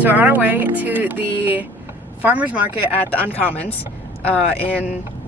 So we're on our way to the farmer's market at the Uncommons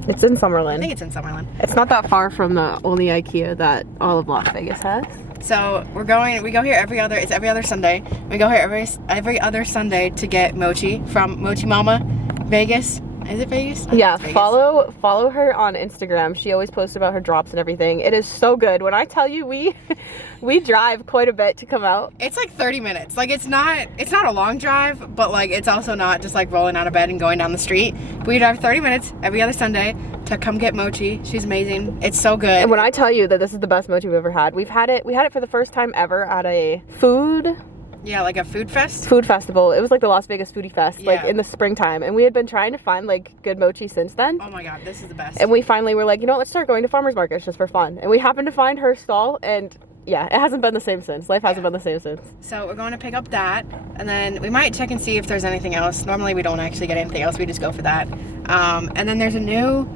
It's in Summerlin. I think it's in Summerlin. It's not that far from the only IKEA that all of Las Vegas has. So we go here every other Sunday. We go here every other Sunday to get mochi from Mochi Mama, Vegas. Is it Vegas? Yeah, Vegas. follow her on Instagram. She always posts about her drops and everything. It is so good. When I tell you we drive quite a bit to come out. It's like 30 minutes. Like it's not a long drive, but like it's also not just like rolling out of bed and going down the street. We drive 30 minutes every other Sunday to come get mochi. She's amazing. It's so good. And when I tell you that this is the best mochi we've ever had, we had it for the first time ever at a food like a food festival. It was like the Las Vegas Foodie Fest, yeah. like in the springtime, and we had been trying to find like good mochi since then. Oh my god, this is the best. And we finally were like, you know what, let's start going to farmers markets just for fun. And we happened to find her stall, and yeah, it hasn't been the same since. Life hasn't been the same since. So we're going to pick up that, and then we might check and see if there's anything else. Normally we don't actually get anything else, we just go for that. And then there's a new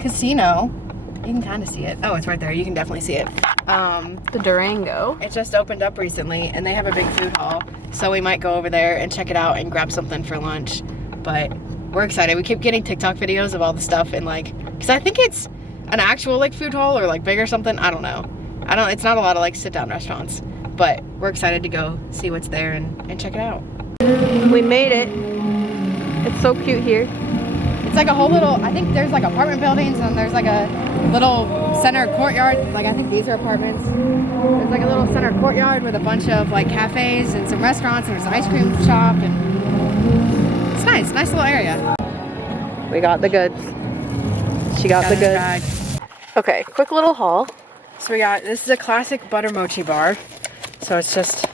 casino. You can kind of see it. Oh, it's right there. You can definitely see it. The Durango. It just opened up recently, and they have a big food hall. So we might go over there and check it out and grab something for lunch. But we're excited. We keep getting TikTok videos of all the stuff, and like, because I think it's an actual like food hall or like big or something. I don't know. It's not a lot of like sit down restaurants, but we're excited to go see what's there and check it out. We made it. It's so cute here. It's like a whole little, I think there's like apartment buildings, and there's like a little center courtyard. Like I think these are apartments. There's like a little center courtyard with a bunch of like cafes and some restaurants, and there's an ice cream shop, and it's nice little area. We got the goods. She got the goods. Okay, quick little haul. So this is a classic butter mochi bar. So it's just a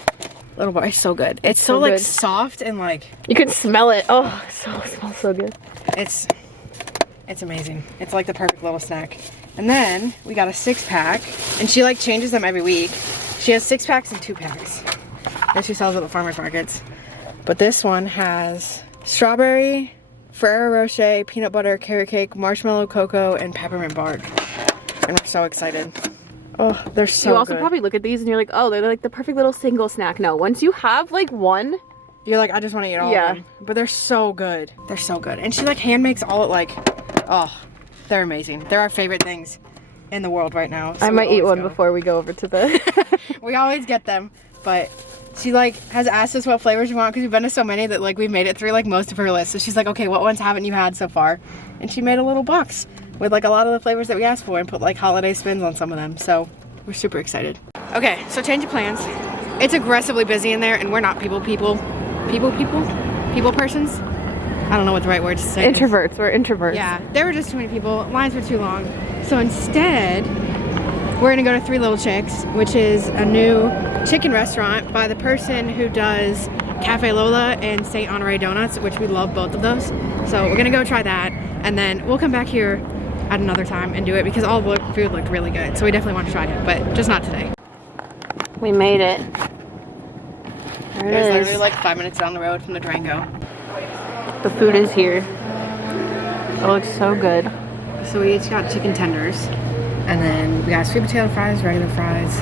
little bar. It's so good. It's so like soft and like, you can smell it. Oh, it smells so good. It's amazing. It's like the perfect little snack. And then we got a 6-pack, and she like changes them every week. She has 6-packs and 2-packs that she sells at the farmers markets. But this one has strawberry, Ferrero Rocher, peanut butter, carrot cake, marshmallow, cocoa, and peppermint bark. And we're so excited. Oh, they're so good. You also probably look at these and you're like, oh, they're like the perfect little single snack. No, once you have like one, you're like, I just want to eat all of them. But they're so good. They're so good. And she like hand makes all like, oh, they're amazing. They're our favorite things in the world right now. So I might eat one before we go over to the... We always get them, but she like has asked us what flavors we want, because we've been to so many that like we've made it through like most of her list. So she's like, okay, what ones haven't you had so far? And she made a little box with like a lot of the flavors that we asked for and put like holiday spins on some of them. So we're super excited. Okay, so change of plans. It's aggressively busy in there, and we're not people persons. I don't know what the right word to say. Introverts. We're introverts. Yeah, there were just too many people. Lines were too long. So instead, we're gonna go to Three Little Chicks, which is a new chicken restaurant by the person who does Cafe Lola and St. Honore Donuts, which we love both of those. So we're gonna go try that, and then we'll come back here at another time and do it, because all the food looked really good. So we definitely want to try it, but just not today. We made it. There it is. It's literally like 5 minutes down the road from the Durango. The food is here. It looks so good. So we each got chicken tenders, and then we got sweet potato fries, regular fries,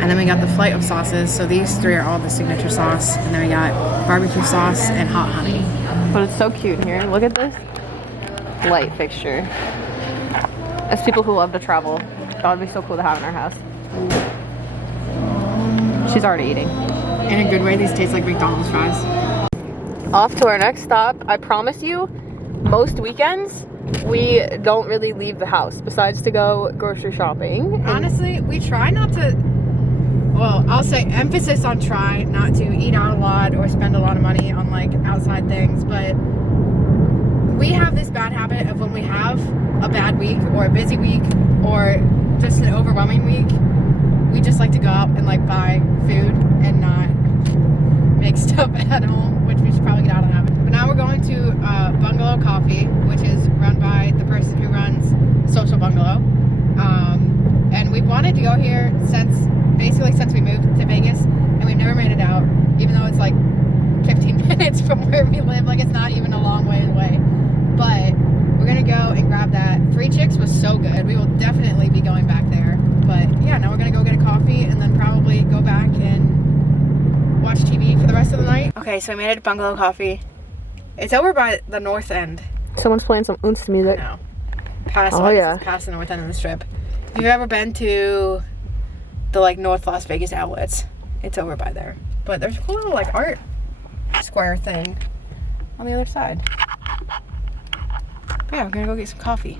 and then we got the flight of sauces. So these 3 are all the signature sauce, and then we got barbecue sauce and hot honey. But it's so cute here. Look at this light fixture. As people who love to travel, that would be so cool to have in our house. She's already eating. In a good way, these taste like McDonald's fries. Off to our next stop. I promise you, most weekends, we don't really leave the house besides to go grocery shopping. Honestly, we try not to, well, I'll say emphasis on try not to eat out a lot or spend a lot of money on like outside things, but we have this bad habit of when we have a bad week or a busy week or just an overwhelming week, we just like to go out and like buy food and not make stuff at home, which we should probably get out of habit. But now we're going to Bungalow Coffee, which is run by the person who runs Social Bungalow. And we've wanted to go here since we moved to Vegas, and we've never made it out, even though it's like 15 minutes from where we live. Like, it's not even a long way away. But we're gonna go and grab that. Three Chicks was so good. We will definitely be going back there. But yeah, now we're gonna go get a coffee and then probably go back and watch TV for the rest of the night. Okay, Okay, so we made it to Bungalow Coffee. It's over by the north end. Someone's playing some Unst music. No. Past, Oh, I guess yeah. it's past the north end of the strip. If you've ever been to the like North Las Vegas outlets, it's over by there. But there's a cool little like art square thing on the other side. But yeah, we're gonna go get some coffee.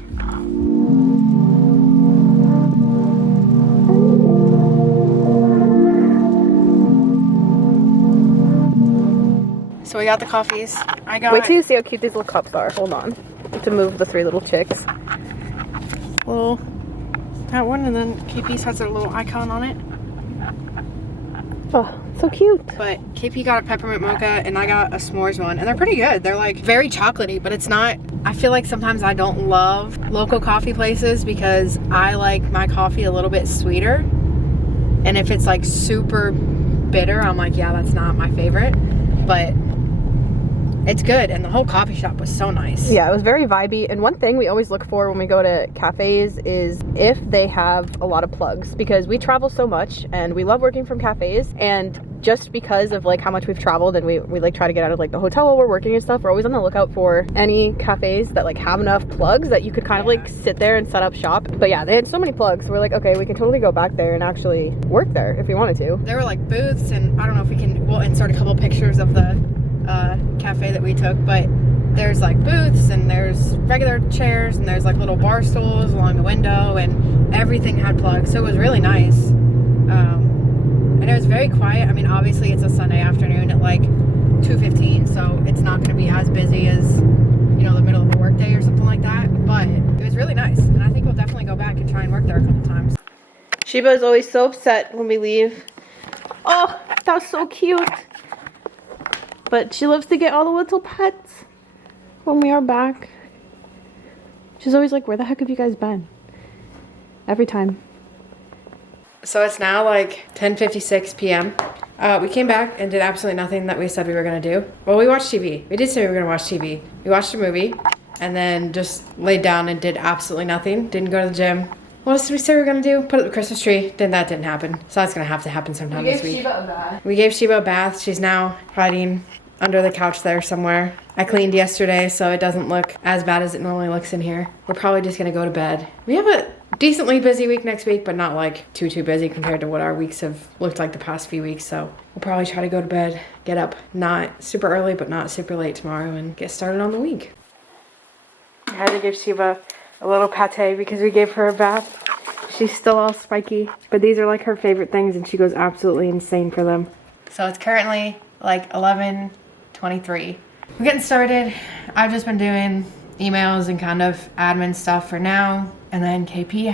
So we got the coffees. I got. Wait till you see how cute these little cups are. Hold on. I have to move the 3 little chicks. Little that one, and then KP's has a little icon on it. Oh, so cute. But KP got a peppermint mocha and I got a s'mores one, and they're pretty good. They're like very chocolatey, but it's not. I feel like sometimes I don't love local coffee places because I like my coffee a little bit sweeter, and if it's like super bitter, I'm like, yeah, that's not my favorite. But it's good, and the whole coffee shop was so nice. Yeah, it was very vibey. And one thing we always look for when we go to cafes is if they have a lot of plugs, because we travel so much and we love working from cafes, and just because of like how much we've traveled and we like try to get out of like the hotel while we're working and stuff, we're always on the lookout for any cafes that like have enough plugs that you could kind of like sit there and set up shop. But yeah, they had so many plugs, so we're like, okay, we can totally go back there and actually work there if we wanted to. There were like booths, and I don't know if we'll insert a couple pictures of the cafe that we took, but there's like booths and there's regular chairs and there's like little bar stools along the window, and everything had plugs, so it was really nice. And it was very quiet. I mean, obviously it's a Sunday afternoon at like 2:15, so it's not going to be as busy as, you know, the middle of a work day or something like that, but it was really nice, and I think we'll definitely go back and try and work there a couple times. Sheba is always so upset when we leave. Oh, that was so cute. But she loves to get all the little pets when we are back. She's always like, where the heck have you guys been? Every time. So it's now like 10:56 p.m. We came back and did absolutely nothing that we said we were going to do. Well, we watched TV. We did say we were going to watch TV. We watched a movie and then just laid down and did absolutely nothing. Didn't go to the gym. What else did we say we were going to do? Put up the Christmas tree. That didn't happen. So that's going to have to happen sometime this week. Sheba a bath. We gave Sheba a bath. She's now hiding under the couch there somewhere. I cleaned yesterday, so it doesn't look as bad as it normally looks in here. We're probably just going to go to bed. We have a decently busy week next week, but not like too busy compared to what our weeks have looked like the past few weeks. So we'll probably try to go to bed, get up not super early, but not super late tomorrow, and get started on the week. I had to give Sheba a little pate because we gave her a bath. She's still all spiky, but these are like her favorite things, and she goes absolutely insane for them. So it's currently like 11:23. We're getting started. I've just been doing emails and kind of admin stuff for now. And then KP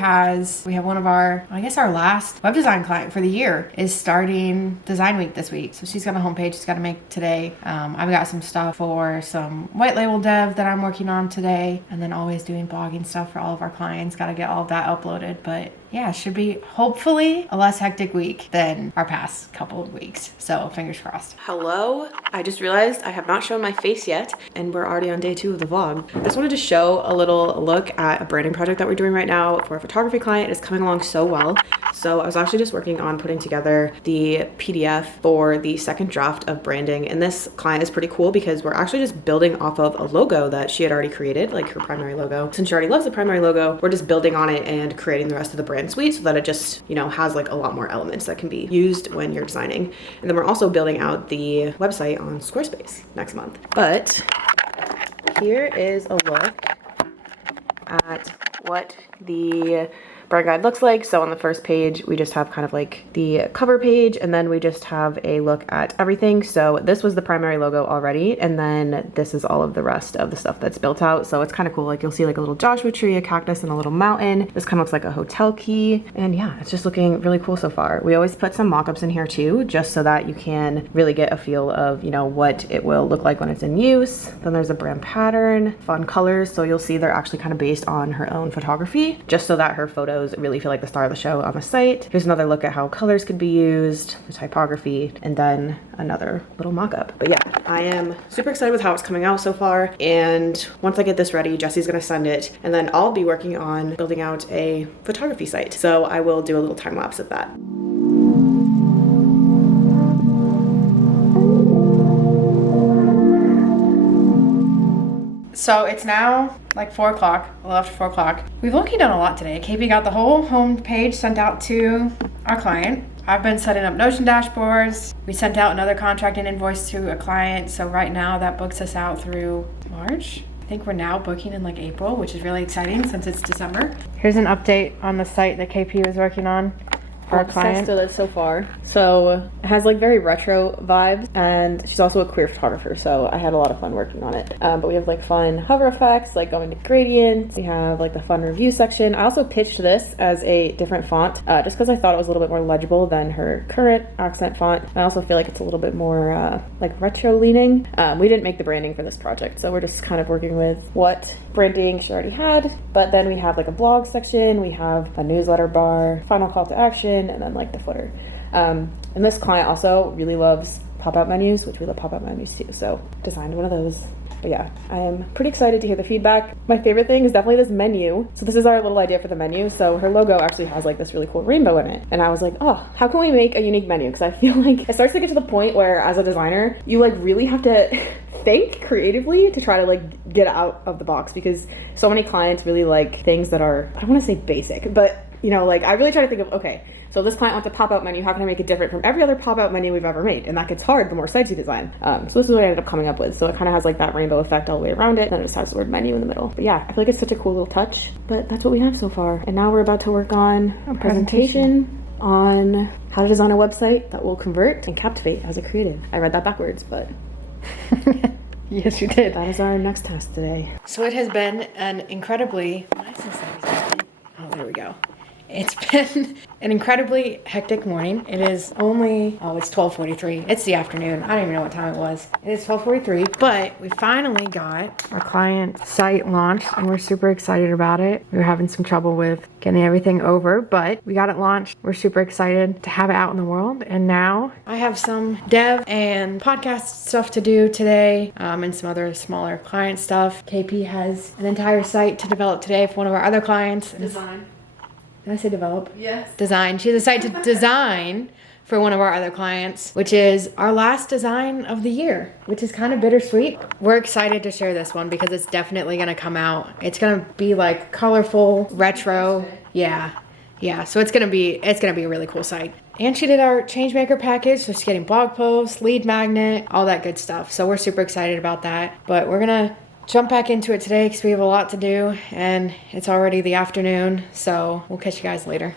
we have one of our, I guess our last web design client for the year is starting design week this week. So she's got a homepage she's got to make today. I've got some stuff for some white label dev that I'm working on today. And then always doing blogging stuff for all of our clients. Got to get all of that uploaded. But yeah, it should be hopefully a less hectic week than our past couple of weeks. So fingers crossed. Hello. I just realized I have not shown my face yet, and we're already on day 2 of the vlog. I just wanted to show a little look at a branding project that we're doing right now for a photography client. It's coming along so well. So I was actually just working on putting together the PDF for the second draft of branding, and this client is pretty cool because we're actually just building off of a logo that she had already created, like her primary logo. Since she already loves the primary logo, we're just building on it and creating the rest of the brand suite so that it just, you know, has like a lot more elements that can be used when you're designing. And then we're also building out the website on Squarespace next month. But here is a look at what the brand guide looks like. So on the first page, we just have kind of like the cover page, and then we just have a look at everything. So this was the primary logo already, and then this is all of the rest of the stuff that's built out. So it's kind of cool. Like you'll see like a little Joshua tree, a cactus, and a little mountain. This kind of looks like a hotel key. And yeah, it's just looking really cool so far. We always put some mock-ups in here too, just so that you can really get a feel of, you know, what it will look like when it's in use. Then there's a brand pattern, fun colors. So you'll see they're actually kind of based on her own photography, just so that her photos really feel like the star of the show on the site. Here's another look at how colors could be used, the typography, and then another little mock-up. But yeah, I am super excited with how it's coming out so far. And once I get this ready, Jesse's gonna send it, and then I'll be working on building out a photography site. So I will do a little time lapse of that. So it's now like 4 o'clock, a little after 4 o'clock. We've low-key done a lot today. KP got the whole home page sent out to our client. I've been setting up Notion dashboards. We sent out another contracting invoice to a client. So right now that books us out through March. I think we're now booking in like April, which is really exciting since it's December. Here's an update on the site that KP was working on. Our client. So far. So it has like very retro vibes, and she's also a queer photographer, so I had a lot of fun working on it. But we have like fun hover effects, like going to gradients. We have like the fun review section. I also pitched this as a different font, just because I thought it was a little bit more legible than her current accent font. I also feel like it's a little bit more like retro leaning. We didn't make the branding for this project, so we're just kind of working with what branding she already had. But then we have like a blog section, we have a newsletter bar, final call to action, and then like the footer. And this client also really loves pop-out menus, which we love pop-out menus too, so designed one of those. But yeah, I am pretty excited to hear the feedback. My favorite thing is definitely this menu. So this is our little idea for the menu. So her logo actually has like this really cool rainbow in it. And I was like, oh, how can we make a unique menu? Because I feel like it starts to get to the point where as a designer, you like really have to think creatively to try to like get out of the box, because so many clients really like things that are, I don't want to say basic, but you know, like I really try to think of, okay, so this client wants a pop-out menu. How can I make it different from every other pop-out menu we've ever made? And that gets hard the more sites you design. So this is what I ended up coming up with. So it kind of has like that rainbow effect all the way around it. And then it just has the word menu in the middle. But yeah, I feel like it's such a cool little touch. But that's what we have so far. And now we're about to work on a presentation on how to design a website that will convert and captivate as a creative. I read that backwards, but yes, you did. That is our next task today. So it has been an incredibly, oh, there we go. It's been an incredibly hectic morning. It is only, it's 12:43. It's the afternoon. I don't even know what time it was. It is 12:43, but we finally got our client site launched and we're super excited about it. We were having some trouble with getting everything over, but we got it launched. We're super excited to have it out in the world. And now I have some dev and podcast stuff to do today, and some other smaller client stuff. KP has an entire site to develop today for one of our other clients. Design. Did I say develop? Yes. Design. She has a site to design for one of our other clients, which is our last design of the year, which is kind of bittersweet. We're excited to share this one because it's definitely going to come out. It's going to be like colorful, retro. Yeah. So it's going to be a really cool site. And she did our changemaker package, so she's getting blog posts, lead magnet, all that good stuff. So we're super excited about that. But we're going to jump back into it today because we have a lot to do and it's already the afternoon, so we'll catch you guys later.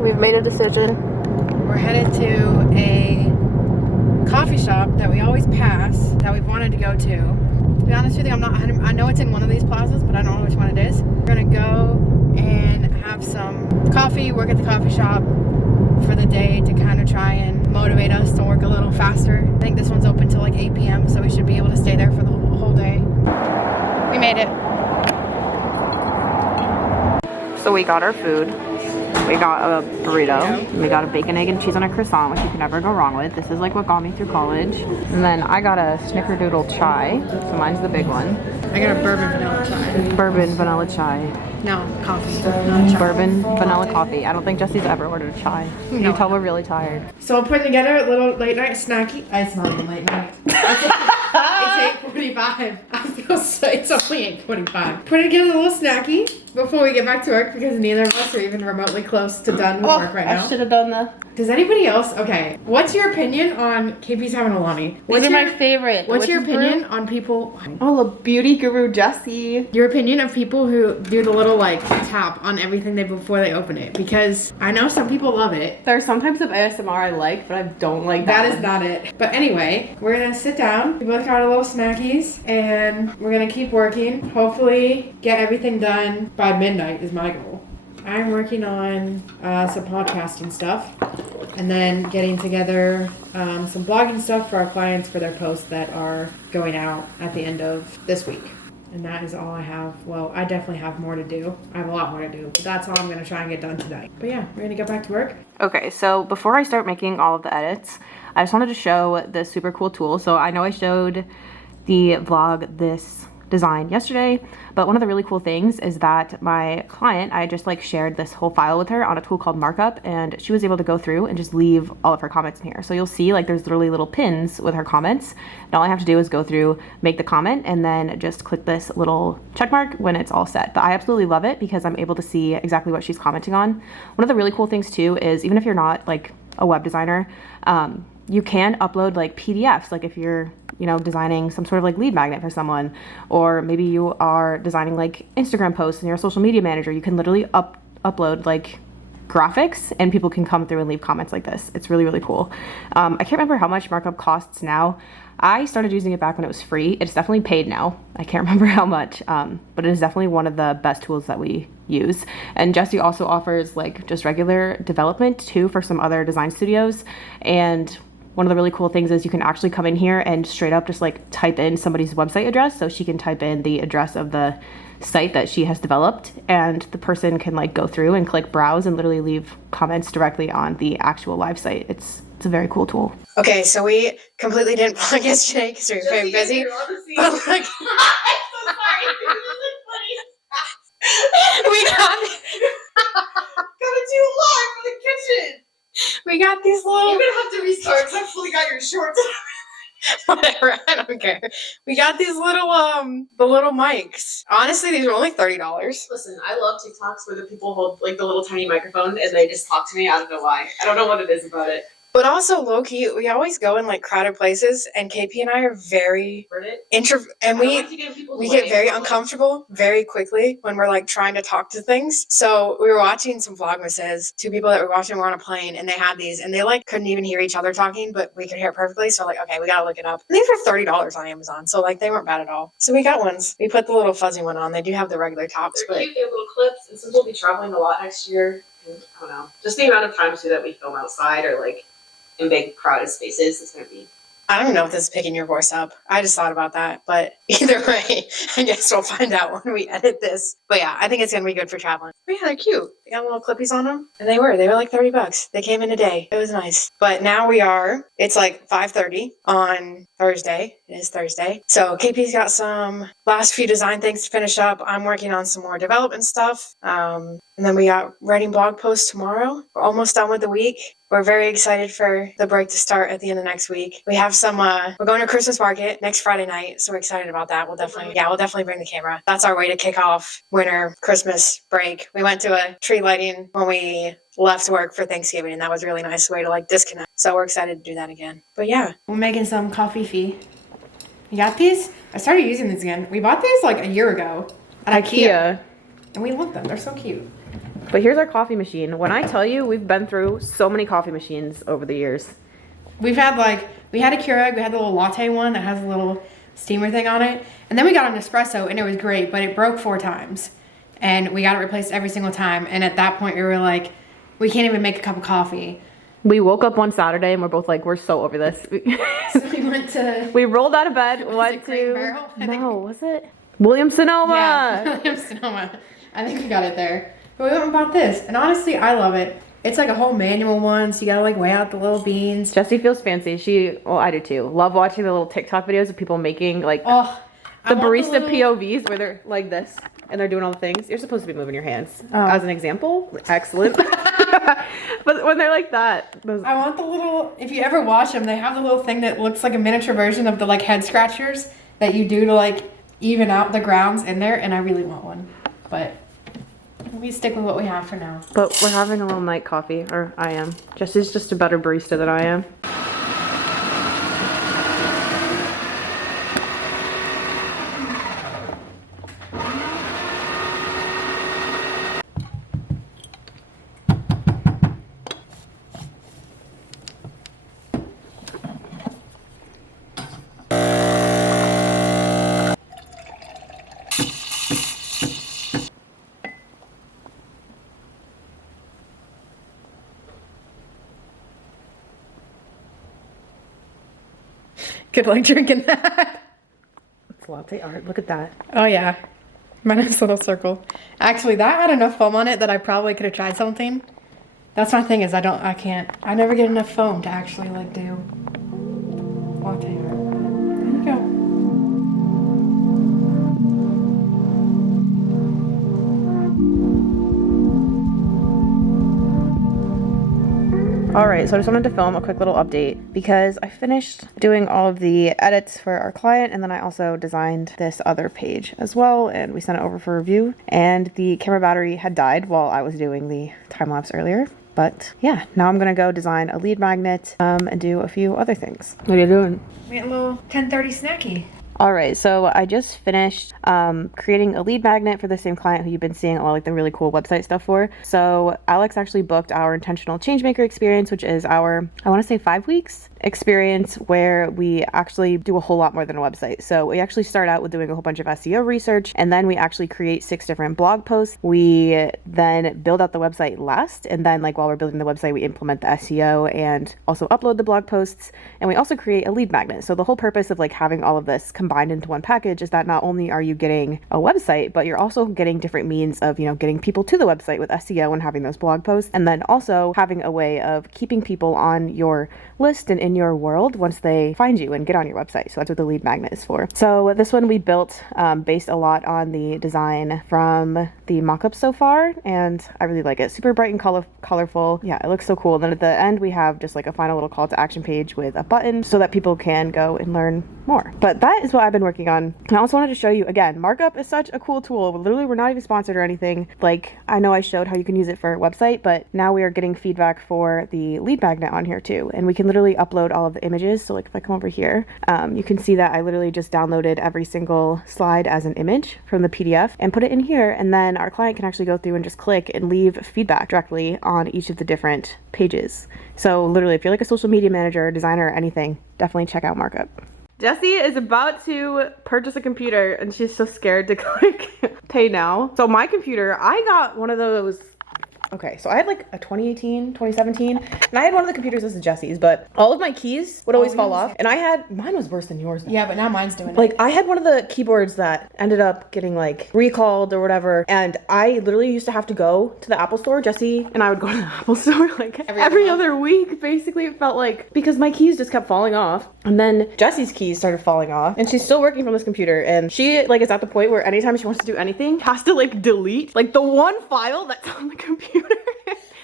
We've made a decision. We're headed to a coffee shop that we always pass that we've wanted to go to. To be honest with you, I know it's in one of these plazas, but I don't know which one it is. We're gonna go and have some coffee, work at the coffee shop for the day to kind of try and motivate us to work a little faster. I think this one's open till like 8 p.m. so we should be able to stay there for the whole day. We made it. So we got our food. We got a burrito. We got a bacon, egg, and cheese on a croissant, which you can never go wrong with. This is like what got me through college. And then I got a snickerdoodle chai. So mine's the big one. I got a bourbon vanilla chai. Bourbon vanilla chai. No, coffee. Not chai. Bourbon vanilla coffee. I don't think Jesse's ever ordered a chai. You can tell we're really tired. So I'm putting together a little late night snacky. It's not even late night. It's 8:45. I feel so, it's only 8:45. Putting together a little snacky before we get back to work because neither of us are even remotely close to done with work right now. I should have done the... Does anybody else? Okay. What's your opinion on KP's having a Lonnie? These are my favorite. What's your opinion on people? Oh, the beauty guru Jessie. Your opinion of people who do the little like tap on everything before they open it, because I know some people love it. There are some types of ASMR I like, but I don't like that. That is not it. But anyway, we're gonna sit down. We both got our little snackies, and we're gonna keep working. Hopefully, get everything done by midnight is my goal. I'm working on some podcasting stuff, and then getting together some blogging stuff for our clients for their posts that are going out at the end of this week. And that is all I have. Well, I definitely have more to do. I have a lot more to do, but that's all I'm going to try and get done tonight. But yeah, we're going to get back to work. Okay, so before I start making all of the edits, I just wanted to show this super cool tool. So I know I showed the vlog this design yesterday, but one of the really cool things is that my client, I just like shared this whole file with her on a tool called Markup, and she was able to go through and just leave all of her comments in here. So you'll see like there's literally little pins with her comments, and all I have to do is go through, make the comment, and then just click this little check mark when it's all set. But I absolutely love it because I'm able to see exactly what she's commenting on. One of the really cool things too is even if you're not like a web designer, you can upload like PDFs, like if you're, you know, designing some sort of like lead magnet for someone, or maybe you are designing like Instagram posts and you're a social media manager, you can literally upload like graphics and people can come through and leave comments like this. It's really, really cool. I can't remember how much Markup costs now. I started using it back when it was free. It's definitely paid now. I can't remember how much, but it is definitely one of the best tools that we use. And Jessie also offers like just regular development too for some other design studios. And one of the really cool things is you can actually come in here and straight up just like type in somebody's website address. So she can type in the address of the site that she has developed, and the person can like go through and click browse and literally leave comments directly on the actual live site. It's a very cool tool. Okay, so we completely didn't vlog yesterday because we were very busy. But like, I'm so sorry. This is funny. we got Coming to you live from the kitchen. we got these little You're gonna have to restart because I fully got your shorts. whatever. I don't care. We got these little the little mics. Honestly, these are only $30. Listen, I love TikToks where the people hold like the little tiny microphone and they just talk to me. I don't know why. I don't know what it is about it. But also low key, we always go in like crowded places, and KP and I are very and we get very uncomfortable very quickly when we're like trying to talk to things. So we were watching some vlogmases. Two people that were watching were on a plane, and they had these, and they like couldn't even hear each other talking, but we could hear it perfectly. So like, okay, we gotta look it up. And these were $30 on Amazon, so like they weren't bad at all. So we got ones. We put the little fuzzy one on. They do have the regular tops, They're but cute. They have little clips, and since we'll be traveling a lot next year, I don't know, just the amount of times too that we film outside or like in big crowded spaces, it's gonna be. I don't even know if this is picking your voice up. I just thought about that. But either way, I guess we'll find out when we edit this. But yeah, I think it's going to be good for traveling. But yeah, they're cute. They got little clippies on them. And they were like $30. They came in a day. It was nice. But now it's like 5:30 on Thursday. It is Thursday. So KP's got some last few design things to finish up. I'm working on some more development stuff. And then we got writing blog posts tomorrow. We're almost done with the week. We're very excited for the break to start at the end of next week. We have some, we're going to Christmas market next Friday night, so we're excited about that. We'll definitely bring the camera. That's our way to kick off winter Christmas break. We went to a tree lighting when we left work for Thanksgiving, and that was a really nice way to like disconnect. So we're excited to do that again. But yeah. We're making some coffee fee. You got these? I started using these again. We bought these like a year ago at IKEA. And we love them. They're so cute. But here's our coffee machine. When I tell you, we've been through so many coffee machines over the years. We had a Keurig, we had the little latte one that has a little steamer thing on it. And then we got an espresso, and it was great, but it broke 4 times. And we got it replaced every single time. And at that point, we were like, we can't even make a cup of coffee. We woke up one Saturday and we're both like, we're so over this. So we rolled out of bed, went to... No, was it? Williams-Sonoma. Yeah, Williams-Sonoma. I think we got it there. But we went and bought this, and honestly, I love it. It's like a whole manual one, so you gotta like weigh out the little beans. Jessie feels fancy. Well, I do too. Love watching the little TikTok videos of people making like the barista POVs where they're like this and they're doing all the things. You're supposed to be moving your hands as an example. Excellent. But when they're like that. I want the little, if you ever watch them, they have the little thing that looks like a miniature version of the like head scratchers that you do to like even out the grounds in there, and I really want one. But we stick with what we have for now. But we're having a little night coffee, or I am. Jessie's just a better barista than I am. Good luck drinking that. It's latte art. Look at that. Oh yeah. My nice little circle. Actually, that had enough foam on it that I probably could have tried something. That's my thing is I never get enough foam to actually like do latte art. There you go. All right, so I just wanted to film a quick little update because I finished doing all of the edits for our client, and then I also designed this other page as well, and we sent it over for review. And the camera battery had died while I was doing the time lapse earlier. But yeah, now I'm gonna go design a lead magnet and do a few other things. What are you doing? We had a little 10:30 snacky. All right, so I just finished creating a lead magnet for the same client who you've been seeing all like the really cool website stuff for. So Alex actually booked our intentional changemaker experience, which is our, I want to say 5 weeks experience where we actually do a whole lot more than a website. So we actually start out with doing a whole bunch of SEO research, and then we actually create 6 different blog posts. We then build out the website last, and then like while we're building the website, we implement the SEO and also upload the blog posts, and we also create a lead magnet. So the whole purpose of like having all of this combined into one package is that not only are you getting a website, but you're also getting different means of, you know, getting people to the website with SEO and having those blog posts, and then also having a way of keeping people on your list and in your world once they find you and get on your website. So that's what the lead magnet is for. So this one we built based a lot on the design from the mock-ups so far, and I really like it. Super bright and colorful. Yeah, it looks so cool. Then at the end we have just like a final little call to action page with a button so that people can go and learn more. But that is what I've been working on. And I also wanted to show you again, markup is such a cool tool. Literally, we're not even sponsored or anything. Like, I know I showed how you can use it for a website, but now we are getting feedback for the lead magnet on here too. And we can literally upload all of the images. So like if I come over here, you can see that I literally just downloaded every single slide as an image from the PDF and put it in here. And then our client can actually go through and just click and leave feedback directly on each of the different pages. So literally, if you're like a social media manager, designer, or anything, definitely check out Markup. Jessie is about to purchase a computer and she's so scared to click pay now. So my computer, I got one of those. Okay, so I had like a 2018, 2017, and I had one of the computers, this is Jessie's, but all of my keys would always fall off, and I had, mine was worse than yours though. Yeah, but now mine's doing it. Like, I had one of the keyboards that ended up getting like recalled or whatever, and I literally used to have to go to the Apple store. Jessie and I would go to the Apple store like every other week, basically, it felt like, because my keys just kept falling off, and then Jessie's keys started falling off, and she's still working from this computer, and she like is at the point where anytime she wants to do anything, has to like delete like the one file that's on the computer.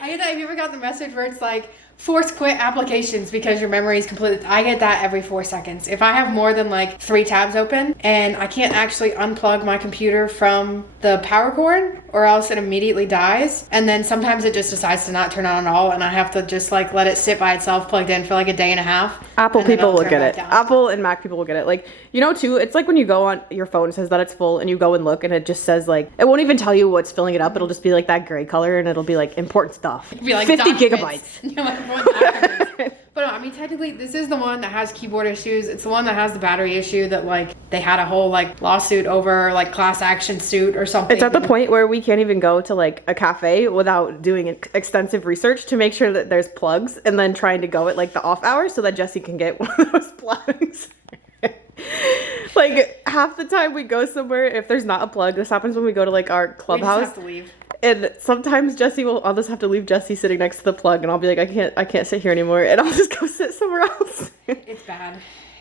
I get that. Have you ever got the message where it's like, force quit applications because your memory is completely, I get that every 4 seconds. If I have more than like 3 tabs open and I can't actually unplug my computer from the power cord, or else it immediately dies. And then sometimes it just decides to not turn on at all, and I have to just like let it sit by itself plugged in for like a day and a half. Apple people will get it. Apple and Mac people will get it. Like, you know, too, it's like when you go on your phone, it says that it's full, and you go and look and it just says like, it won't even tell you what's filling it up. It'll just be like that gray color, and it'll be like important stuff. It'll be like 50 documents. gigabytes. You're like, what documents? But no, I mean, technically, this is the one that has keyboard issues. It's the one that has the battery issue that, like, they had a whole, like, lawsuit over, like, class action suit or something. It's at the point where we can't even go to, like, a cafe without doing extensive research to make sure that there's plugs, and then trying to go at, like, the off hours so that Jessie can get one of those plugs. Like, half the time we go somewhere, if there's not a plug, this happens when we go to, like, our clubhouse. We just have to leave. And sometimes I'll just have to leave Jessie sitting next to the plug, and I'll be like, I can't sit here anymore, and I'll just go sit somewhere else. It's bad.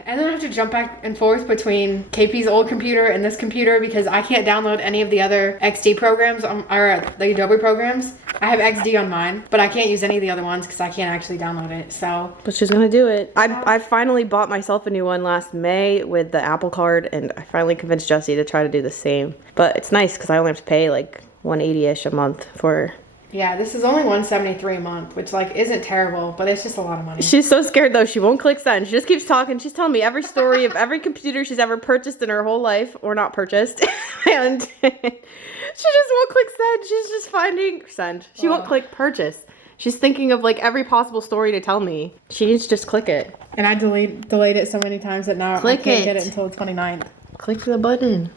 And then I have to jump back and forth between KP's old computer and this computer because I can't download any of the other XD programs, or the Adobe programs. I have XD on mine, but I can't use any of the other ones because I can't actually download it, so. But she's gonna do it. I finally bought myself a new one last May with the Apple Card, and I finally convinced Jessie to try to do the same. But it's nice because I only have to pay like $180-ish a month for. Yeah, this is only $173 a month, which like isn't terrible, but it's just a lot of money. She's so scared though, she won't click send. She just keeps talking. She's telling me every story of every computer she's ever purchased in her whole life, or not purchased, and she just won't click send. She's just finding send. She won't click purchase. She's thinking of like every possible story to tell me. She needs to just click it. And I delayed it so many times that now I can't get it until the 29th. Click the button.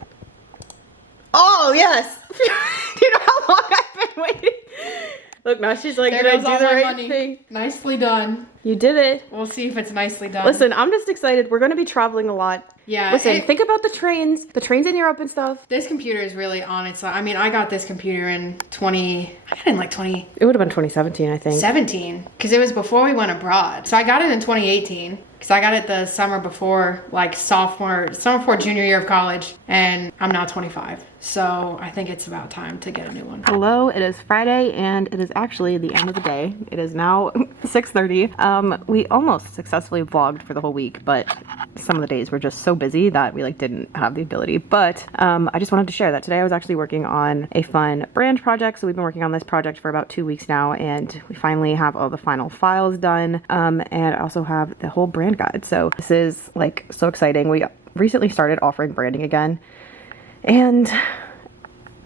Oh, yes. Do you know how long I've been waiting? Look, now she's like, did I do the right thing? Nicely done. You did it. We'll see if it's nicely done. Listen, I'm just excited. We're going to be traveling a lot. Yeah. Listen, think about the trains in Europe and stuff. This computer is really on its, I mean, I got this computer in like 20. It would have been 2017, I think. 17, because it was before we went abroad. So I got it in 2018. Because I got it the summer before, like summer before junior year of college, and I'm now 25. So I think it's about time to get a new one. Hello, it is Friday, and it is actually the end of the day. It is now 6:30. We almost successfully vlogged for the whole week, but some of the days were just so busy that we like didn't have the ability. But I just wanted to share that today I was actually working on a fun brand project. So we've been working on this project for about 2 weeks now, and we finally have all the final files done. And I also have the whole brand guide. So this is like so exciting. We recently started offering branding again, and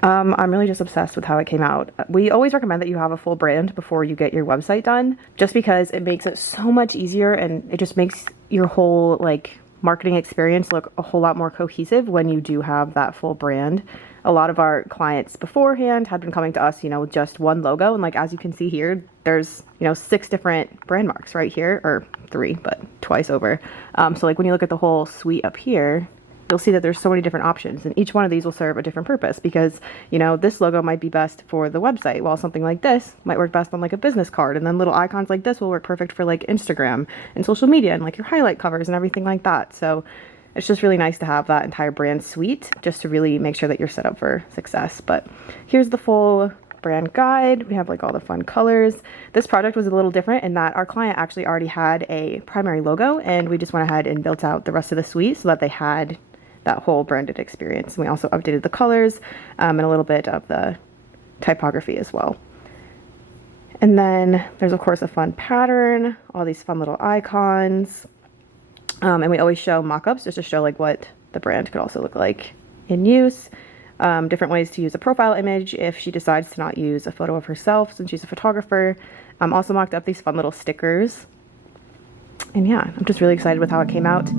I'm really just obsessed with how it came out. We always recommend that you have a full brand before you get your website done, just because it makes it so much easier, and it just makes your whole like marketing experience look a whole lot more cohesive when you do have that full brand. A lot of our clients beforehand had been coming to us, you know, with just one logo, and like as you can see here, there's, you know, 6 different brand marks right here, or 3, but twice over. So like when you look at the whole suite up here, you'll see that there's so many different options, and each one of these will serve a different purpose, because, you know, this logo might be best for the website, while something like this might work best on like a business card, and then little icons like this will work perfect for like Instagram and social media and like your highlight covers and everything like that. So it's just really nice to have that entire brand suite just to really make sure that you're set up for success. But here's the full brand guide. We have like all the fun colors. This project was a little different in that our client actually already had a primary logo, and we just went ahead and built out the rest of the suite so that they had that whole branded experience. And we also updated the colors and a little bit of the typography as well. And then there's of course a fun pattern, all these fun little icons. And we always show mock-ups just to show like what the brand could also look like in use. Different ways to use a profile image if she decides to not use a photo of herself since she's a photographer. Also mocked up these fun little stickers. And yeah, I'm just really excited with how it came out.